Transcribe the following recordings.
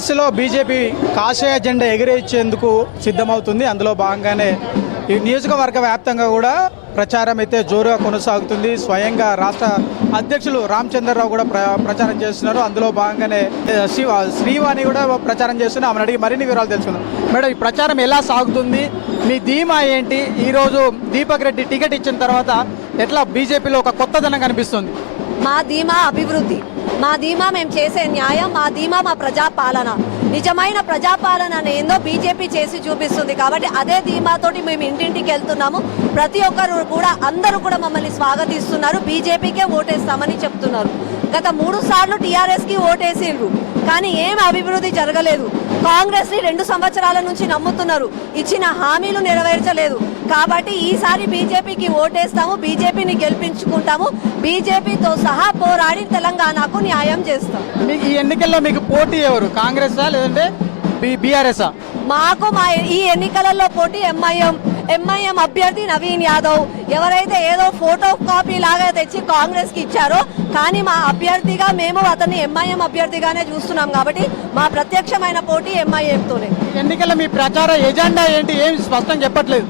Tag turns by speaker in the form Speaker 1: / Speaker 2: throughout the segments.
Speaker 1: జూబ్లీహిల్స్లో బీజేపీ కాషాయ జెండా ఎగిరేసేందుకు సిద్ధమవుతుంది. అందులో భాగంగానే ఈ నియోజకవర్గ వ్యాప్తంగా కూడా ప్రచారం అయితే జోరుగా కొనసాగుతుంది. స్వయంగా రాష్ట్ర అధ్యక్షులు రామచంద్రరావు కూడా ప్ర ప్రచారం చేస్తున్నారు. అందులో భాగంగానే శివ శ్రీవాణి కూడా ప్రచారం చేస్తున్నారు. ఆమెను అడిగి మరిన్ని వివరాలు తెలుసుకుందాం. మేడం ఈ ప్రచారం ఎలా సాగుతుంది? మీ ధీమా ఏంటి? ఈరోజు దీపక్ రెడ్డి టికెట్ ఇచ్చిన తర్వాత ఎట్లా బీజేపీలో ఒక కొత్తదనం కనిపిస్తుంది?
Speaker 2: మా ధీమా అభివృద్ధి. మా ధీమా మేము చేసే న్యాయం మా ధీమా మా ప్రజాపాలన. నిజమైన ప్రజాపాలన ఏందో బీజేపీ చేసి చూపిస్తుంది కాబట్టి అదే ధీమాతోటి మేము ఇంటింటికి వెళ్తున్నాము. ప్రతి ఒక్కరు కూడా అందరూ కూడా మమ్మల్ని స్వాగతిస్తున్నారు. బీజేపీకే ఓటేస్తామని చెప్తున్నారు. గత మూడు సార్లు టీఆర్ఎస్కి ఓటేసిండ్రు. కానీ ఏం అభివృద్ధి జరగలేదు. కాంగ్రెస్ని రెండు సంవత్సరాల నుంచి నమ్ముతున్నారు. ఇచ్చిన హామీలు నెరవేర్చలేదు. కాబట్టి ఈసారి బీజేపీకి ఓటేస్తాము బీజేపీని గెలిపించుకుంటాము బీజేపీతో సహా పోరాడి తెలంగాణకు న్యాయం చేస్తాం.
Speaker 1: మీకు ఈ ఎన్నికల్లో మీకు పోటీ ఎవరు? కాంగ్రెసా లేదంటే
Speaker 2: మాకు మా ఈ ఎన్నికలలో పోటీ ఎంఐఎం. ఎంఐఎం అభ్యర్థి నవీన్ యాదవ్. ఎవరైతే ఏదో ఫోటో కాపీ లాగా తెచ్చి కాంగ్రెస్కి ఇచ్చారో కానీ మా అభ్యర్థిగా మేము అతన్ని ఎంఐఎం అభ్యర్థిగానే చూస్తున్నాం కాబట్టి మా ప్రత్యక్షమైన పోటీ ఎంఐఎం తోనే
Speaker 1: ఎన్నికల్లో మీ ప్రచార ఎజెండా ఏంటి? ఏం స్పష్టంగా చెప్పట్లేదు.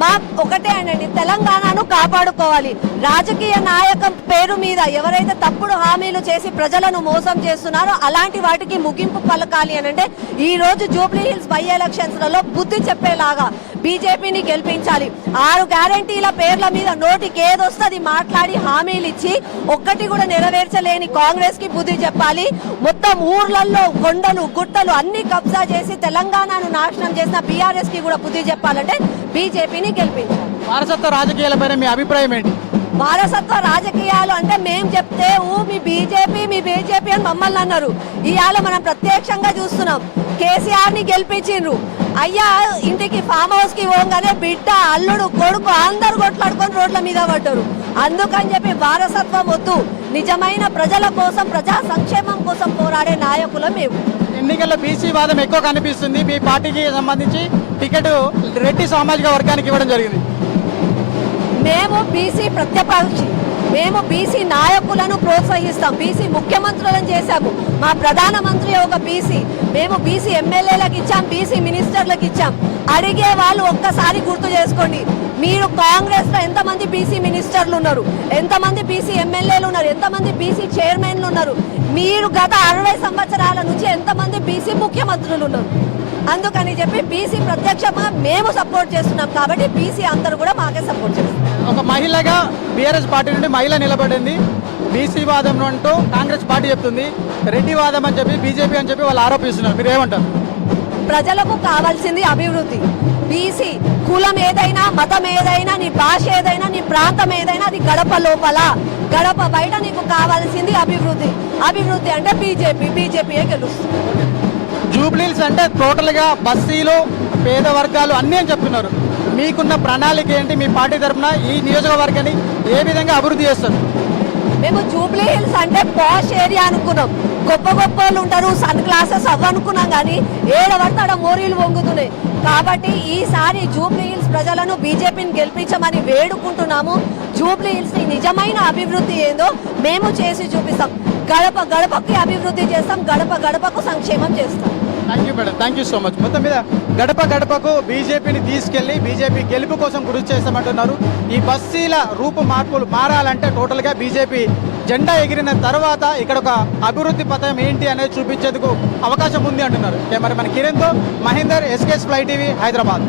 Speaker 2: మా ఒకటే అండి తెలంగాణను కాపాడుకోవాలి. రాజకీయ నాయకం పేరు మీద ఎవరైతే తప్పుడు హామీలు చేసి ప్రజలను మోసం చేస్తున్నారో అలాంటి వాటికి ముగింపు పలకాలి అని అంటే ఈ రోజు జూబ్లీ హిల్స్ బై ఎలక్షన్స్లలో బుద్ధి చెప్పేలాగా బీజేపీని గెలిపించాలి. ఆరు గ్యారంటీల పేర్ల మీద నోటికి ఏదొస్తుంది మాట్లాడి హామీలు ఇచ్చి ఒక్కటి కూడా నెరవేర్చలేని కాంగ్రెస్కి బుద్ధి చెప్పాలి. మొత్తం ఊర్లలో కొండలు గుట్టలు అన్ని కబ్జా చేసి తెలంగాణను నాశనం చేసిన బీఆర్ఎస్కి కూడా బుద్ధి చెప్పాలంటే బీజేపీని గెలిపించాలి.
Speaker 1: వారసత్వ రాజకీయాలపైన మీ అభిప్రాయం ఏంటి?
Speaker 2: వారసత్వ రాజకీయాలు అంటే మేం చెప్తే ఊ మీ బీజేపీ మీ బీజేపీ అని మమ్మల్ని అన్నారు. ఇవాళ మనం ప్రత్యక్షంగా చూస్తున్నాం. కేసీఆర్ని గెలిపించిండ్రు. అయ్యా ఇంటికి ఫామ్ హౌస్కి పోగానే బిడ్డ అల్లుడు కొడుకు అందరు కొట్లాడుకొని రోడ్ల మీద పడ్డారు. అందుకని చెప్పి వారసత్వం వద్దు. నిజమైన ప్రజల కోసం ప్రజా సంక్షేమం కోసం పోరాడే నాయకులం మేము.
Speaker 1: ఎన్నికల్లో బీసీ వాదం ఎక్కువ కనిపిస్తుంది. మీ పార్టీకి సంబంధించి టికెట్ రెడ్డి సామాజిక వర్గానికి ఇవ్వడం జరిగింది.
Speaker 2: మేము బీసీ ప్రత్యపక్షి. మేము బీసీ నాయకులను ప్రోత్సహిస్తాం బీసీ ముఖ్యమంత్రులను చేశాము. మా ప్రధానమంత్రి ఒక బీసీ మేము బీసీ ఎమ్మెల్యేలకు ఇచ్చాం బీసీ మినిస్టర్లకు ఇచ్చాం. అడిగే వాళ్ళు ఒక్కసారి గుర్తు చేసుకోండి. మీరు కాంగ్రెస్లో ఎంతమంది బీసీ మినిస్టర్లు ఉన్నారు? ఎంతమంది బీసీ ఎమ్మెల్యేలు ఉన్నారు? ఎంతమంది బీసీ చైర్మన్లు ఉన్నారు? మీరు గత అరవై సంవత్సరాల నుంచి ఎంతమంది బీసీ ముఖ్యమంత్రులు ఉన్నారు? అందుకని చెప్పి బీసీ ప్రత్యక్షంగా మేము సపోర్ట్ చేస్తున్నాం కాబట్టి బీసీ అందరూ కూడా మాకే సపోర్ట్ చేస్తున్నారు.
Speaker 1: ఒక మహిళగా బీఆర్ఎస్ పార్టీ నుండి మహిళ నిలబడింది. బీసీ వాదం అంటూ కాంగ్రెస్ పార్టీ చెప్తుంది. రెడ్డి వాదం అని చెప్పి బీజేపీ అని చెప్పి వాళ్ళు ఆరోపిస్తున్నారు. మీరు ఏమంటారు?
Speaker 2: ప్రజలకు కావాల్సింది అభివృద్ధి. బీసీ కులం ఏదైనా మతం ఏదైనా నీ భాష ఏదైనా నీ ప్రాంతం ఏదైనా అది గడప లోపల. గడప బయట నీకు కావాల్సింది అభివృద్ధి. అభివృద్ధి అంటే బీజేపీ. బీజేపీయే గెలుస్తుంది.
Speaker 1: జూబ్లీస్ అంటే టోటల్గా బస్తీలు పేద వర్గాలు అన్నీ అని చెప్తున్నారు. మీకున్న ప్రణాళిక ఏంటి? మీ పార్టీ తరఫున ఈ నియోజకవర్గాన్ని ఏ విధంగా అభివృద్ధి చేస్తారు?
Speaker 2: మేము జూబ్లీ హిల్స్ అంటే పాష్ ఏరియా అనుకున్నాం. గొప్ప గొప్ప వాళ్ళు ఉంటారు సన్ క్లాసెస్ అవ్వనుకున్నాం కానీ ఏడబడితే ఆడ మోరీలు వంగుతున్నాయి. కాబట్టి ఈసారి జూబ్లీ హిల్స్ ప్రజలను బీజేపీని గెలిపించమని వేడుకుంటున్నాము. జూబ్లీ హిల్స్ నిజమైన అభివృద్ధి ఏందో మేము చేసి చూపిస్తాం. గడప గడపకి అభివృద్ధి చేస్తాం గడప గడపకు సంక్షేమం చేస్తాం.
Speaker 1: Thank you madam thank you so much మొత్తం మీద గడప గడపకు బీజేపీని తీసుకెళ్ళి బీజేపీ గెలుపు కోసం కృషి చేస్తామంటున్నారు. ఈ బస్సీల రూపు మార్పులు మారాలంటే టోటల్గా బీజేపీ జెండా ఎగిరిన తర్వాత ఇక్కడ ఒక అభివృద్ధి పథకం ఏంటి అనేది చూపించేందుకు అవకాశం ఉంది అంటున్నారు. కెమెరా మన కిరణ్తో Mahender SKS fly TV Hyderabad.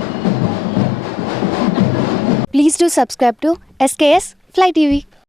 Speaker 3: Please to subscribe to SKS fly TV